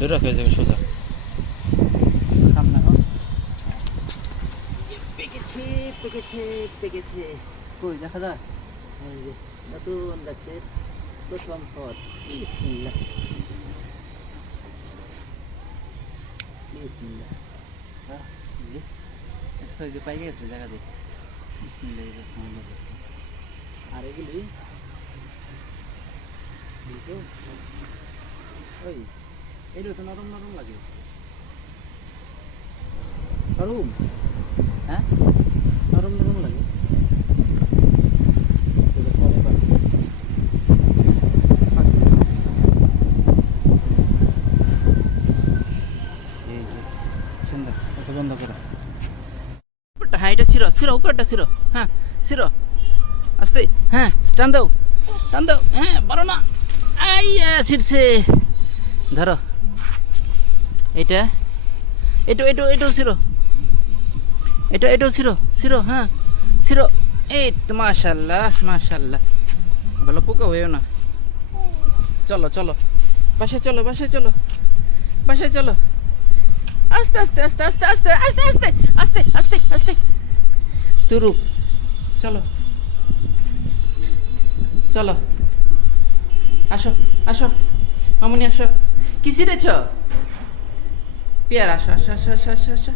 ধরে রাখা যাবে সোজা সামনে পেকেছে পেকেছে পেকেছে কই দেখা যায় এই যে নতুন গাছের প্রথম ফল বিসমিল্লাহ বিসমিল্লাহ এই যে পাই গেছে জায়গা দিয়ে বিসমিল্লাহ আর এগুলি ওই এটা তো নরম নরম লাগে নরম হ্যাঁ নরম নরম লাগে সুন্দর আচ্ছা বন্ধ করো উপরটা হ্যাঁ এটা ছিড়ো উপরটা ছিড়ো হ্যাঁ ছিড়ো আস্তে হ্যাঁ টান দাও হ্যাঁ বলো না আইয়া ছিড়ছে ধরো এটা এটাও ছিড়ো এটাও ছিড়ো হ্যাঁ ছিড়ো এই তো মাশাআল্লাহ ভালো পোকা হয়েও না চলো বাসায় চলো আস্তে তুরুক চলো আসো মামুনি আসো কি ছিড়েছ পেয়ার আসো